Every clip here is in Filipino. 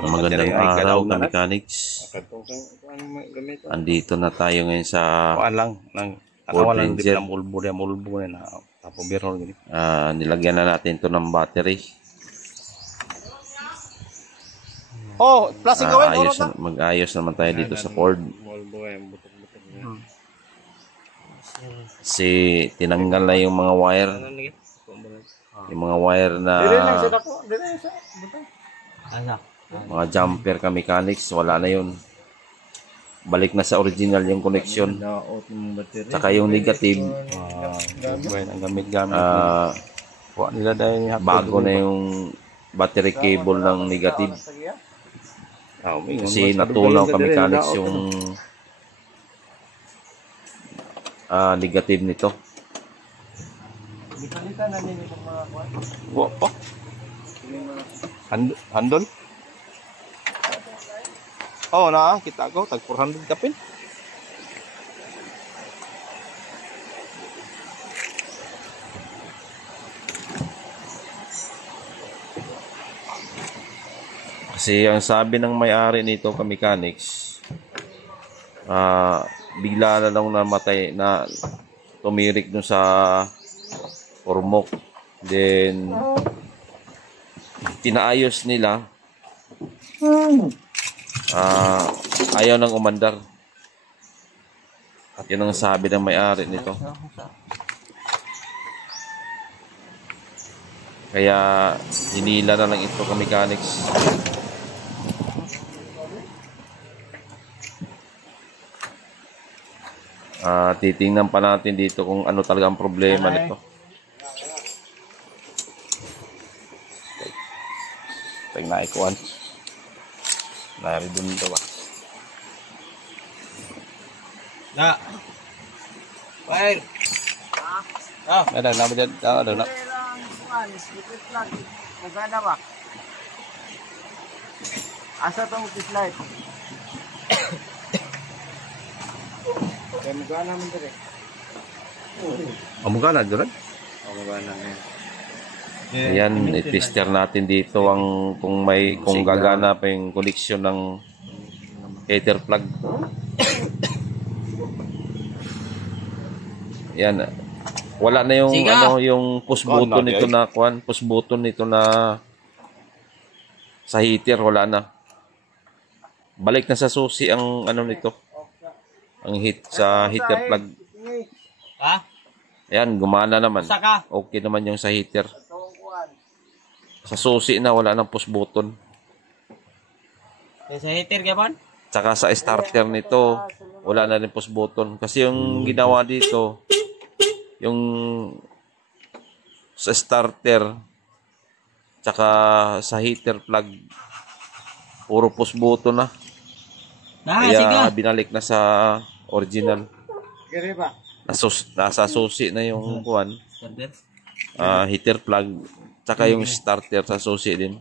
Magandang araw, ka-mechanics. Andito na tayo ngayon sa Ford Ranger. Nilagyan na natin ito ng battery. Mag-ayos naman tayo dito sa Ford. Kasi tinanggal na yung mga wire. Yung mga wire na mga jumper ka-mechanics, wala na yun. Balik na sa original yung connection. Tsaka yung negative, bago na yung battery cable ng negative. Kasi natunaw ka-mechanics yung negative nito. Handle? Oh, na kita ko tag 400 kapin. Kasi ang sabi ng may-ari nito ka-mechanics, bigla na lang namatay na tumirik dun sa ormok. Then pinaayos nila, ayaw nang umandar. At yun ang sabi ng may-ari nito. Kaya hinila na lang ito ka-mechanics. Titingnan pa natin dito kung ano talaga ang problema nito. Tingnan ikuan. Nari dun to ba? Na. Fire. Ada na ba dyan? Ada na. Magana ba? Asa tong slide? Kaya magana man dire. Magana dyan? Magana yan. Ayan, i-tester natin dito ang kung gagana pa yung connection ng heater plug. Ayan. Wala na yung yung push button nito na push button nito na sa heater, wala na. Balik na sa susi ang ano nito. Ang sa heater plug. Ayan, gumana naman. Okay naman yung sa heater. Sa susi na, wala nang push button. Sa heater ka ba? Tsaka sa starter nito, wala na rin push button. Kasi yung ginawa dito, yung sa starter, tsaka sa heater plug, puro push button na. Kaya binalik na sa original. Nasa susi na yung heater plug. Tsaka yung starter sa susi din.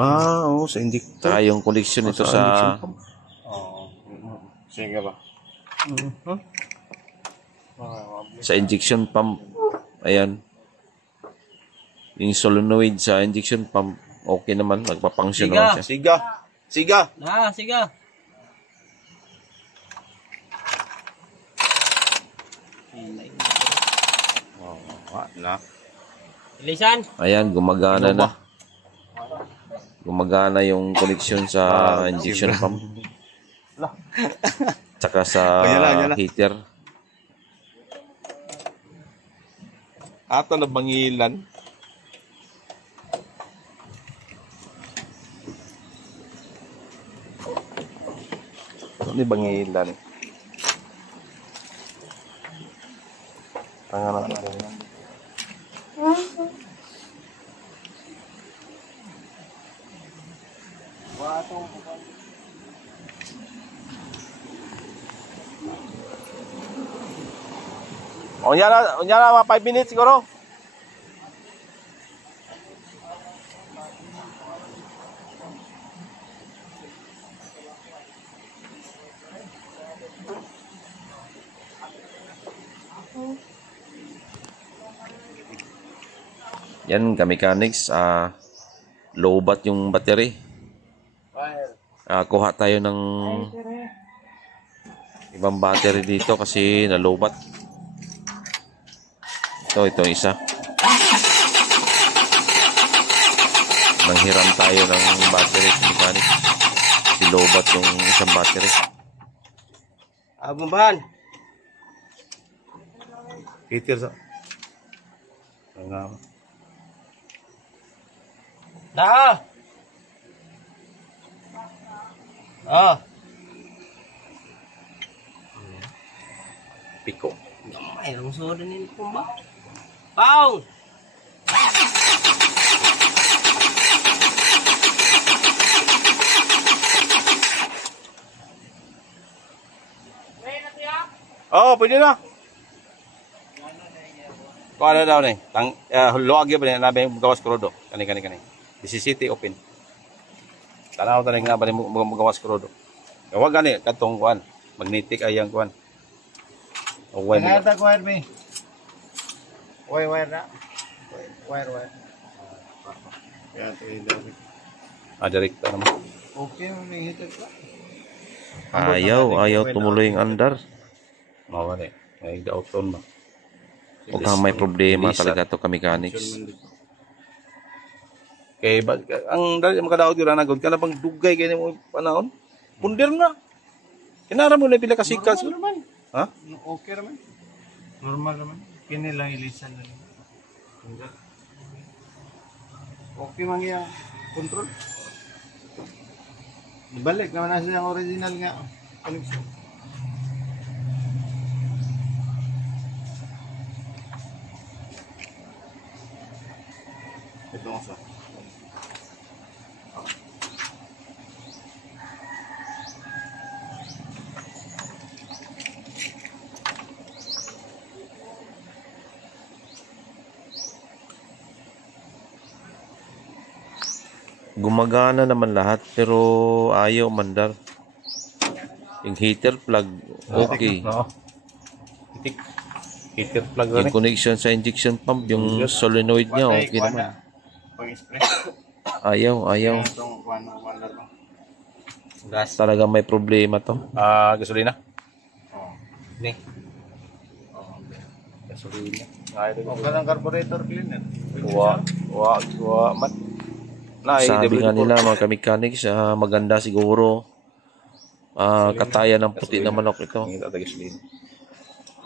Oo, sa injector. Tsaka yung connection nito sa sige ba? Sa injection pump. Ayan. Yung solenoid sa injection pump, okay naman. Nagpa-function naman siya. Siga. Siga. Na. Ilisan. Ayan, gumagana na. Gumagana yung connection sa injection pump. Tsaka sa heater. Ato na bangilan. Ini bangilan. Tangan natin. Unya na mga 5 minutes siguro. Yan, ka-mechanics, low bat yung battery. Kuha tayo ng ibang battery dito kasi nalubat. Ito isa. Nanghiram tayo ng battery sa mechanic. Silobat yung isang battery. Bombahan. Heater sa. Dah. Oh. Piko. Ay, lungsod din po ba? Pau! Oh, pwede na. Kung ano daw ni? Luwag yun ba niya? Nabi yung gawas krudo. Kani. DCCT open. Tanaw na rin nga ba ni gawas krudo. Huwag gani. Katong kuhan. Magnetic ayang kuhan. Wire ta wire me. Wire na. Wire. Yan ito Direkta naman. okay may hitak ka. Ayaw tumuloy yung andar. Mawala eh. Ay, dauton ba? Huwag kang may problema talaga to ka mechanics. Kay ang dali makadaot yun nagod ka na bang dugay kay mo panahon. Pundir na. Kinara mo na pila ka sikas. Ha? Okay naman. Normal naman. Kini lang ilisan lang. Okay man yung control. Ibalik naman na siya ang original nga connection. Ito nga sa. Gumagana naman lahat pero ayaw mandar. Yung heater plug okay. Itik. Heater plug Yung rin. connection sa injection pump, yung solenoid niya okay naman. Pang-spray. Ayaw. Itong wala lang. Gas. Talaga may problema to. Gasolina. Oh. Ni. Gasolina. Ay, O ka ng carburetor cleaner. Wa mat. Sabi nga nila mga ka-mechanics, maganda siguro. Katayan ng puti na manok ito.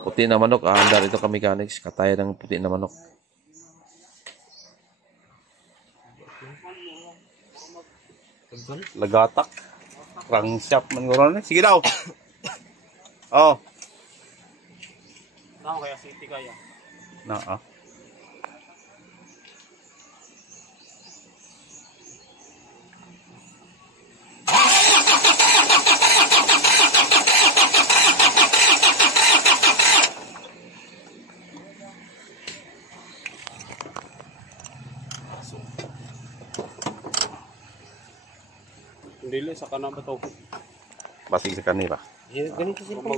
Puti na manok, andar ito ka-mechanics. Katayan ng puti na manok. Lagatak. Crankshaft man guro ni. Sige daw. Oh. Tama kaya city kaya. Na. Dili sa kanan ba to? Basig sa kanila. Ganito sila po.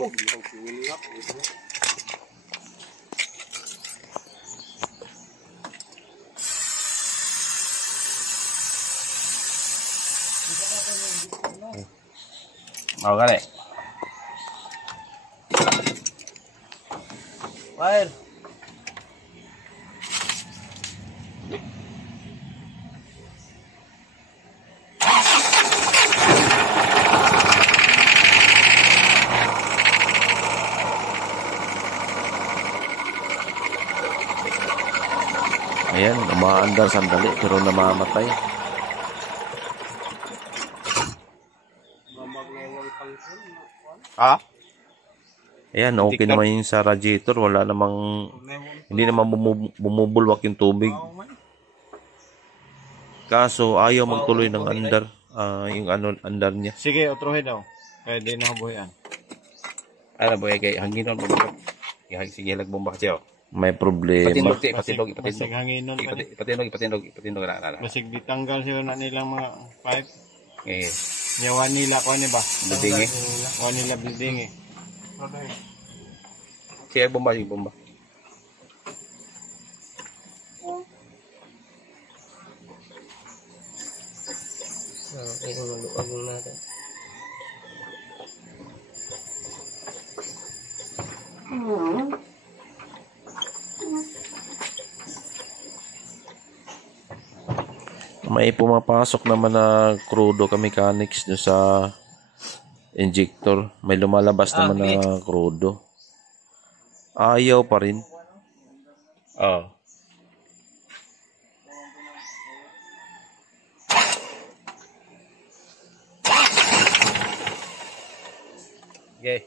Mau gani. Wire. Ayan, umaandar sandali pero namamatay. Ha? Ayan, okay naman yung sa radiator. Wala namang, hindi naman bumubulwak yung tubig. Kaso, ayaw magtuloy ng andar. Yung andar niya. Sige, otrohe daw. Kaya di na buhian. Ano ba kay hanginon mo ba? Sige lagbomba siya. May problema. Patindog. Basig hanginon pa ni. Patindog na. Basig ditanggal sila na nilang mga pipe. Eh, Yawan nila ko ni ba? Building eh. Yawan nila building eh. Siya bomba. Ito luwag natin. May pumapasok naman na crudo ka mechanics do sa injector. May lumalabas naman na crudo. Ayaw pa rin. Oh. Okay.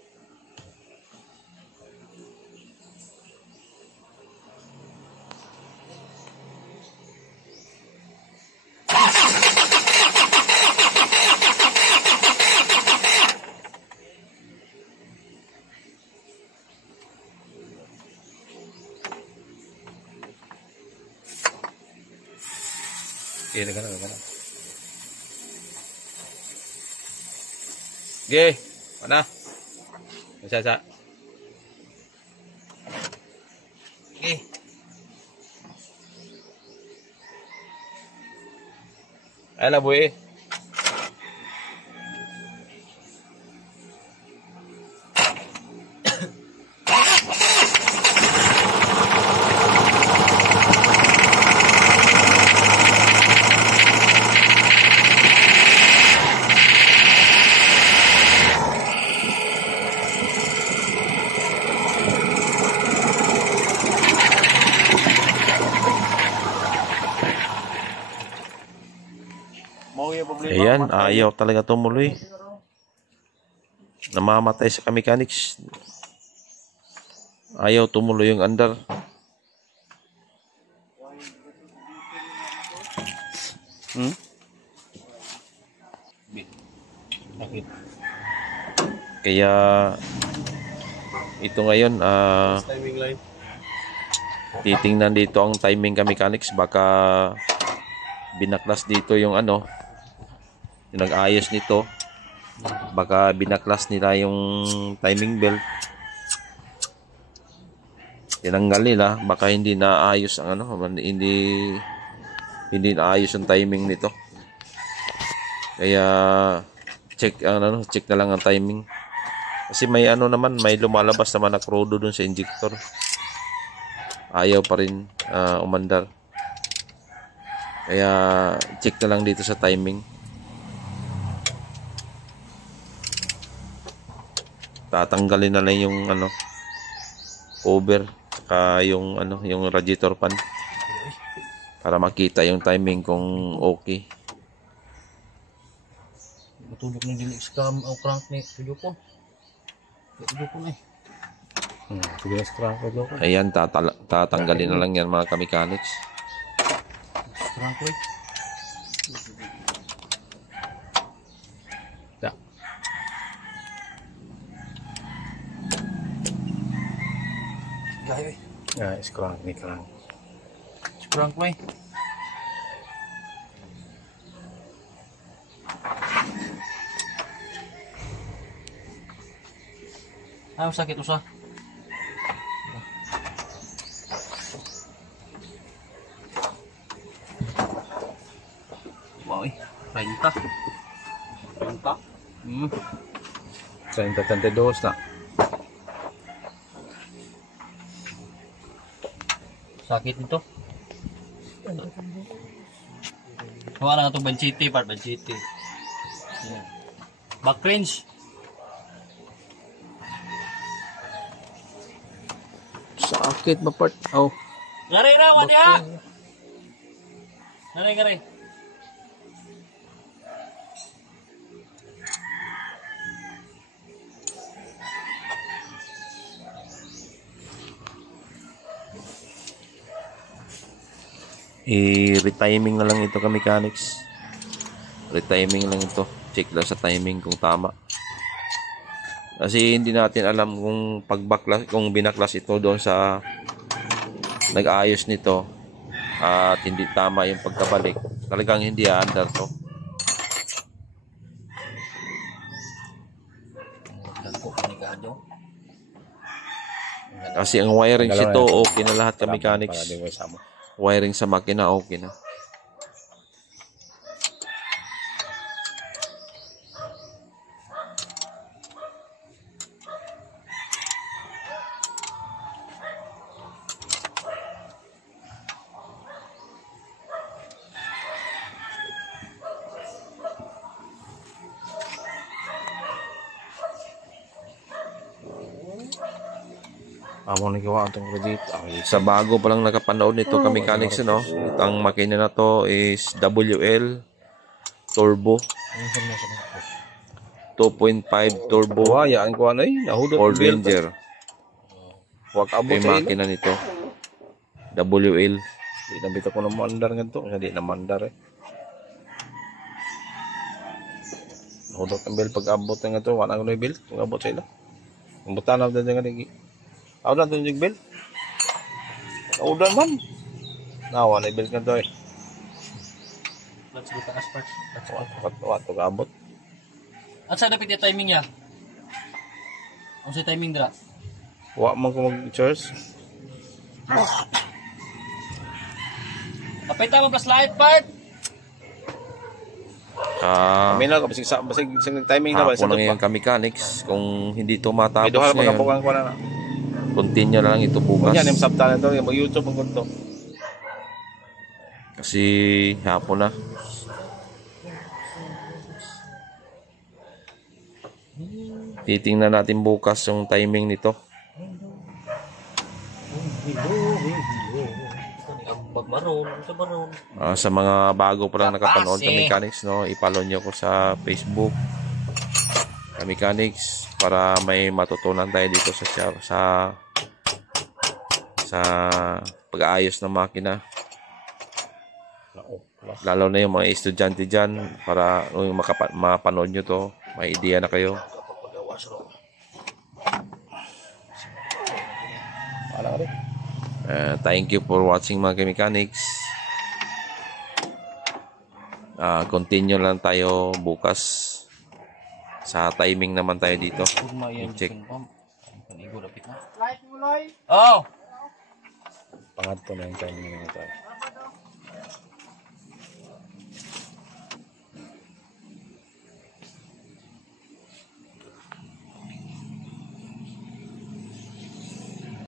Okay, nagana. Okay, mana? Sa. Okay. Ayan na, boy. Ayan, ayaw talaga tumuloy. Namamatay sa mechanics. Ayaw tumuloy yung andar. Kaya ito ngayon Timing line. titingnan dito ang timing ka mechanics, baka binaklas dito yung ano, yung nag-ayos nito, baka binaklas nila yung timing belt, tinanggal nila, baka hindi naayos ang ano, hindi naayos yung timing nito. Kaya check na lang ang timing, kasi may ano naman, may lumalabas naman na crudo dun sa injector. Ayaw pa rin umandar. Kaya check na lang dito sa timing. Tatanggalin na lang yung ano, cover, saka yung ano, yung radiator fan, para makita yung timing kung okay. Matulog na din scam o crank ni tuyo ko. Tuyo ko na eh. Sige, scrap ko. Ayan, tatanggalin na lang yan mga ka-mechanics. Crank ko eh. Gaya eh. Ah, scrap ni crank. Crank ko eh. Ay, sakit usa. Wow eh. 30. 30? 32 na. Sakit nito. Hawa na itong Banchiti, part Banchiti. Back cringe. Sakit ba part? Oh. Garay na, wani ha! Garay. I-retiming na lang ito ka mechanics. Retiming lang ito. Check lang sa timing kung tama. Kasi hindi natin alam kung kung binaklas ito doon sa nag-ayos nito at hindi tama yung pagkabalik. Talagang hindi aandar to. Kasi ang wiring ito okay na lahat ka mechanics. Wiring sa makina okay na. Amo ni gawa atong credit. Sa bago pa lang nakapanood nito ka mechanics, no? Itong makina na to is WL Turbo 2.5 turbo Buhaya ang kuan ay nahudot Ford ang belt. Ranger. Wag abot Yung sa ilo. makina nito WL. Di na bitaw ko na mandar ngadto, di na mandar eh. Nahudot ang belt pag abot nga to, wala ko na belt, pag abot sa ilo. Ang butana din nga digi. Aw na to yung belt. Naudan man. Nawa na belt nga to eh. Let's go taas part. Wat to abot. At sa dapat yung timing niya? Ang sa timing dra? Wa man ko mag-charge. Kapay tama plus light part! Kami na basig timing na ba sa Hapon lang to yung pa. ka-mechanics. Kung hindi ito May matapos duha ngayon, magkabukan ko na. continue na lang ito bukas. Kunya nim sabta to, mag YouTube ang gunto. Kasi hapon na. Titingnan natin bukas yung timing nito. Magmaroon, sa maroon. Sa mga bago pa lang nakapanood Kasi ng mechanics, no, i-follow nyo ko sa Facebook ka mechanics para may matutunan tayo dito sa pag-aayos ng makina. Lalo na yung mga estudyante dyan para yung mapanood nyo to, may idea na kayo. Wala ka rin. Thank you for watching mga mechanics. Continue lang tayo bukas. Sa timing naman tayo dito. I-check. Oh! Pangat ko na yung timing nito.